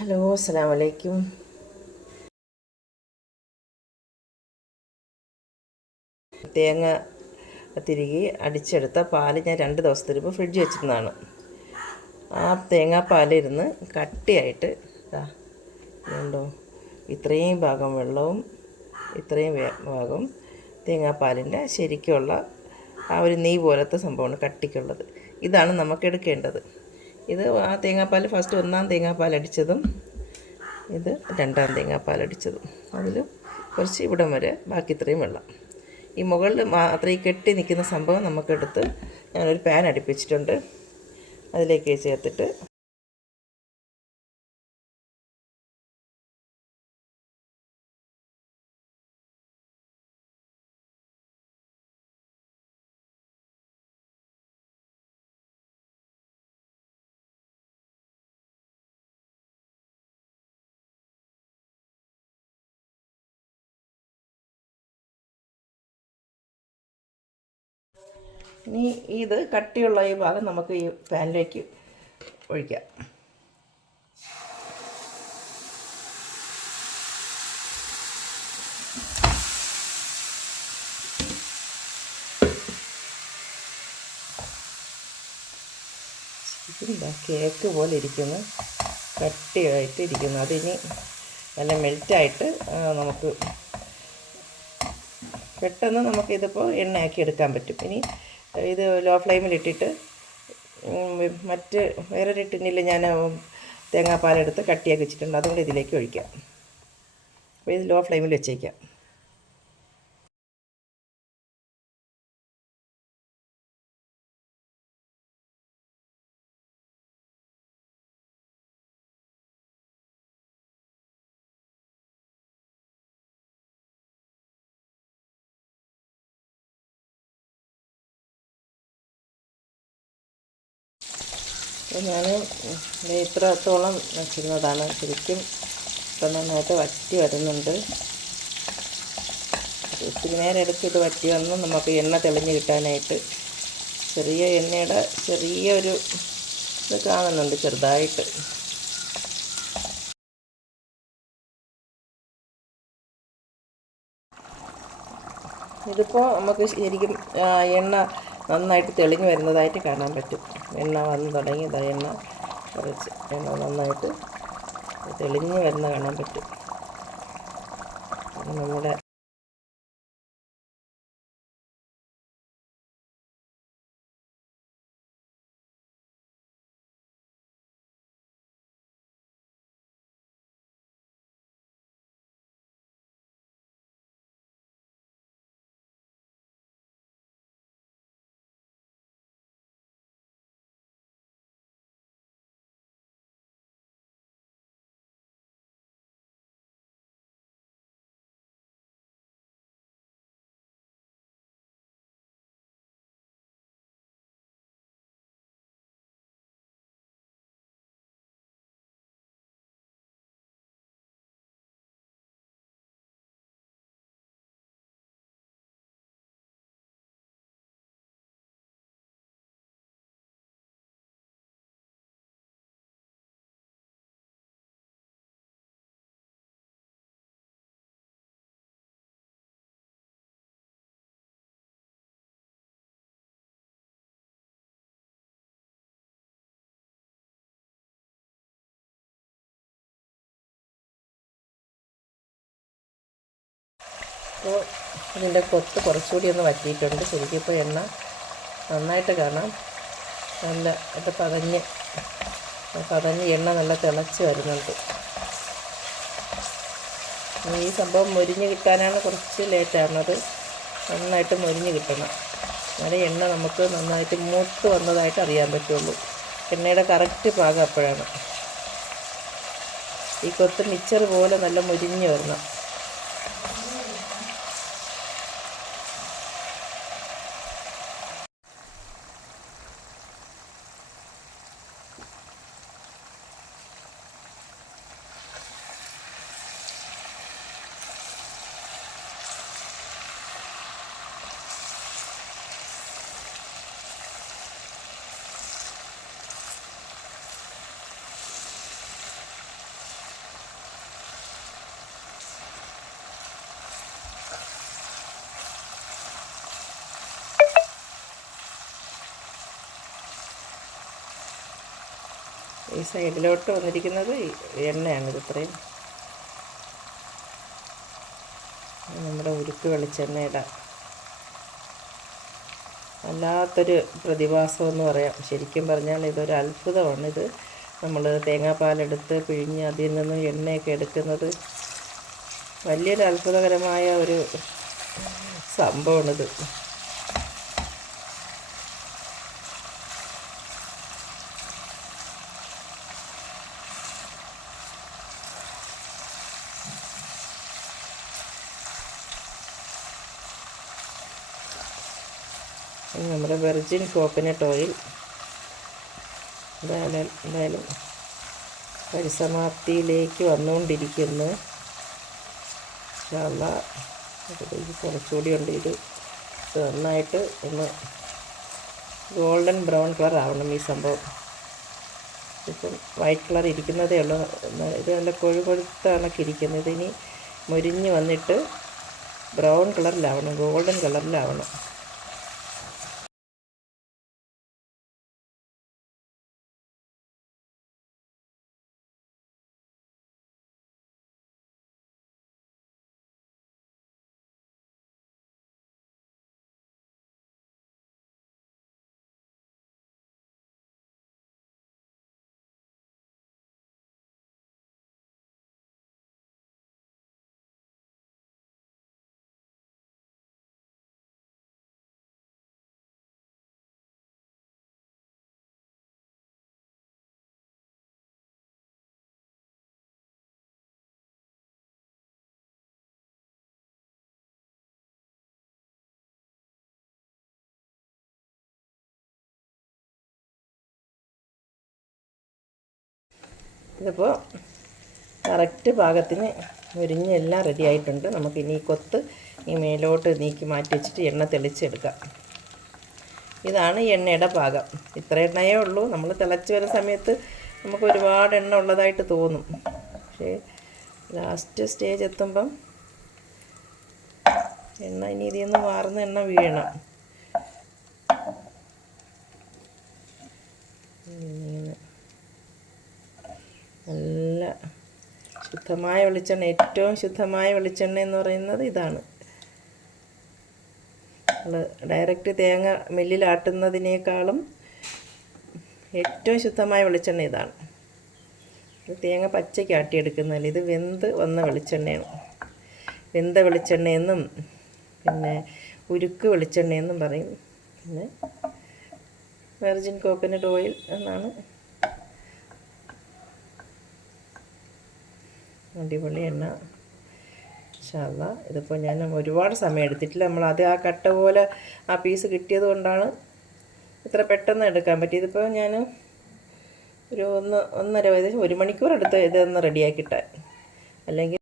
Hello അസ്സാം വലൈക്കും തേങ്ങ തിരികെ അടിച്ചെടുത്ത പാൽ ഞാൻ രണ്ട് ദിവസത്തിന് മുമ്പ് ഫ്രിഡ്ജ് വെച്ചിരുന്നതാണ്. ആ തേങ്ങാപ്പാലിരുന്ന് കട്ടിയായിട്ട് ഉണ്ടോ ഇത്രയും ഭാഗം വെള്ളവും ഇത്രയും ഭാഗം തേങ്ങാപ്പാലിന്റെ ശരിക്കുള്ള ആ ഒരു നെയ് പോലത്തെ സംഭവമാണ് കട്ടിക്കുള്ളത്. ഇതാണ് നമുക്ക് എടുക്കേണ്ടത്. ഇത് ആ തേങ്ങാപ്പാൽ ഫസ്റ്റ് ഒന്നാം തേങ്ങാപ്പാൽ അടിച്ചതും ഇത് രണ്ടാം തേങ്ങാപ്പാൽ അടിച്ചതും. അതിൽ കുറച്ച് ഇവിടം വരെ ബാക്കി ഇത്രയും വെള്ളം. ഈ മുകളിൽ മാത്രം ഈ കെട്ടി നിൽക്കുന്ന സംഭവം നമുക്കെടുത്ത് ഞാനൊരു പാൻ അടുപ്പിച്ചിട്ടുണ്ട്. അതിലേക്ക് ചേർത്തിട്ട് ഇനി ഇത് കട്ടിയുള്ള ഈ ഭാഗം നമുക്ക് ഈ പാനിലേക്ക് ഒഴിക്കാം. കേക്ക് പോലെ ഇരിക്കുന്നു. കട്ടിയായിട്ട് ഇരിക്കുന്നു. അതിനി നല്ല മെൽറ്റായിട്ട് നമുക്ക് പെട്ടെന്ന് നമുക്കിതിപ്പോൾ എണ്ണയാക്കി എടുക്കാൻ പറ്റും. ഇനി ഇത് ലോ ഫ്ലെയിമിലിട്ടിട്ട് മറ്റ് വേറൊരു ടിന്നിൽ ഞാൻ തേങ്ങാപ്പാലെടുത്ത് കട്ടിയാക്കി വെച്ചിട്ടുണ്ട്. അതുകൊണ്ട് ഇതിലേക്ക് ഒഴിക്കാം. അപ്പോൾ ഇത് ലോ ഫ്ലെയിമിൽ വെച്ചേക്കാം. അപ്പോൾ ഞാൻ ഇത്രത്തോളം വെച്ചിരുന്നതാണ്. ശരിക്കും ഇപ്പം നന്നായിട്ട് വറ്റി വരുന്നുണ്ട്. ഒത്തിരി നേരം എടുത്ത് ഇത് വറ്റി വന്ന് നമുക്ക് എണ്ണ തെളിഞ്ഞ് കിട്ടാനായിട്ട് ചെറിയ എണ്ണയുടെ ചെറിയ ഒരു ഇത് കാണുന്നുണ്ട് ചെറുതായിട്ട്. ഇതിപ്പോൾ നമുക്ക് ശരിക്കും എണ്ണ നന്നായിട്ട് തെളിഞ്ഞു വരുന്നതായിട്ട് കാണാൻ പറ്റും. എണ്ണ വന്ന് തുടങ്ങിയതാ എണ്ണ കുറച്ച്. എണ്ണ നന്നായിട്ട് തെളിഞ്ഞു വരുന്ന കാണാൻ പറ്റും. നമ്മുടെ ഇപ്പോൾ ഇതിന്റെ കൊത്ത് കുറച്ചുകൂടി ഒന്ന് വറ്റിയിട്ടുണ്ട്. ശരിക്കും ഇപ്പോൾ എണ്ണ നന്നായിട്ട് കാണാം. നല്ല അത് പതഞ്ഞ് പതഞ്ഞ് എണ്ണ നല്ല തിളച്ച് വരുന്നുണ്ട്. ഈ സംഭവം മൊരിഞ്ഞ് കിട്ടാനാണ് കുറച്ച് ലേറ്റാവുന്നത്. നന്നായിട്ട് മൊരിഞ്ഞ് കിട്ടണം. അങ്ങനെ എണ്ണ നമുക്ക് നന്നായിട്ട് മൂത്ത് വന്നതായിട്ട് അറിയാൻ പറ്റുള്ളൂ. എണ്ണയുടെ കറക്റ്റ് പാകം അപ്പോഴാണ്. ഈ കൊത്ത് മിച്ചർ പോലെ നല്ല മുരിഞ്ഞ് വരണം. ഈ സൈഡിലോട്ട് വന്നിരിക്കുന്നത് എണ്ണയാണ് എണ്ണയാണിത് ഇത്രയും നമ്മുടെ ഉരുക്ക് വെളിച്ചെണ്ണയുടെ വല്ലാത്തൊരു പ്രതിഭാസം എന്ന് പറയാം. ശരിക്കും പറഞ്ഞാൽ ഇതൊരു അത്ഭുതമാണ് ഇത് നമ്മൾ തേങ്ങാപ്പാലെടുത്ത് പിഴിഞ്ഞ് അതിൽ നിന്ന് എണ്ണയൊക്കെ എടുക്കുന്നത് വലിയൊരു അത്ഭുതകരമായ ഒരു സംഭവമാണിത്. ഇനി നമ്മുടെ വെർജിൻ കോക്കനട്ട് ഓയിൽ എന്തായാലും പരിസമാപ്തിയിലേക്ക് വന്നുകൊണ്ടിരിക്കുന്നു. കുറച്ചുകൂടി ഉണ്ട്. ഇത് നന്നായിട്ട് ഒന്ന് ഗോൾഡൻ ബ്രൗൺ കളർ ആവണം ഈ സംഭവം. ഇപ്പം വൈറ്റ് കളർ ഇരിക്കുന്നതേ ഉള്ളൂ. ഇത് നല്ല കൊഴുകൊഴുത്താണൊക്കെ ഇരിക്കുന്നത്. ഇതിനി മുരിഞ്ഞ് വന്നിട്ട് ബ്രൗൺ കളറിലാവണം ഗോൾഡൻ കളറിലാവണം ഇതിപ്പോൾ കറക്റ്റ് പാകത്തിന് മുരിഞ്ഞെല്ലാം റെഡി ആയിട്ടുണ്ട്. നമുക്കിനി ഈ കൊത്ത് ഈ മേലോട്ട് നീക്കി മാറ്റി വെച്ചിട്ട് എണ്ണ തെളിച്ചെടുക്കാം. ഇതാണ് എണ്ണയുടെ പാകം. ഇത്ര എണ്ണയേ ഉള്ളൂ. നമ്മൾ തിളച്ച് വരുന്ന സമയത്ത് നമുക്ക് ഒരുപാട് എണ്ണ ഉള്ളതായിട്ട് തോന്നും. പക്ഷേ ലാസ്റ്റ് സ്റ്റേജ് എത്തുമ്പം എണ്ണ ഇനി ഇതിൽ നിന്ന് മാറുന്ന എണ്ണ വീഴണം. ഇങ്ങനെ നല്ല ശുദ്ധമായ വെളിച്ചെണ്ണ ഏറ്റവും ശുദ്ധമായ വെളിച്ചെണ്ണ എന്ന് പറയുന്നത് ഇതാണ്. നമ്മൾ ഡയറക്റ്റ് തേങ്ങ മില്ലിലാട്ടുന്നതിനേക്കാളും ഏറ്റവും ശുദ്ധമായ വെളിച്ചെണ്ണ ഇതാണ്. ഇത് തേങ്ങ പച്ചയ്ക്ക് ആട്ടിയെടുക്കുന്നതല്ല ഇത് വെന്ത് വന്ന വെളിച്ചെണ്ണയാണ്. വെന്ത വെളിച്ചെണ്ണയെന്നും പിന്നെ ഉരുക്ക് വെളിച്ചെണ്ണയെന്നും പറയും. പിന്നെ വെർജിൻ കോക്കനട്ട് ഓയിൽ എന്നാണ് അടിപൊളി എണ്ണ. ഇൻഷാല്ല ഇതിപ്പോൾ ഞാൻ ഒരുപാട് സമയം എടുത്തിട്ടില്ല. നമ്മൾ അത് ആ കട്ട പോലെ ആ പീസ് കിട്ടിയത് കൊണ്ടാണ് ഇത്ര പെട്ടെന്ന് എടുക്കാൻ പറ്റിയത്. ഇപ്പോൾ ഞാൻ ഒരു ഒന്ന് ഒന്നര ഏകദേശം ഒരു മണിക്കൂർ എടുത്ത് ഇതൊന്ന് റെഡിയാക്കിയിട്ടാൽ അല്ലെങ്കിൽ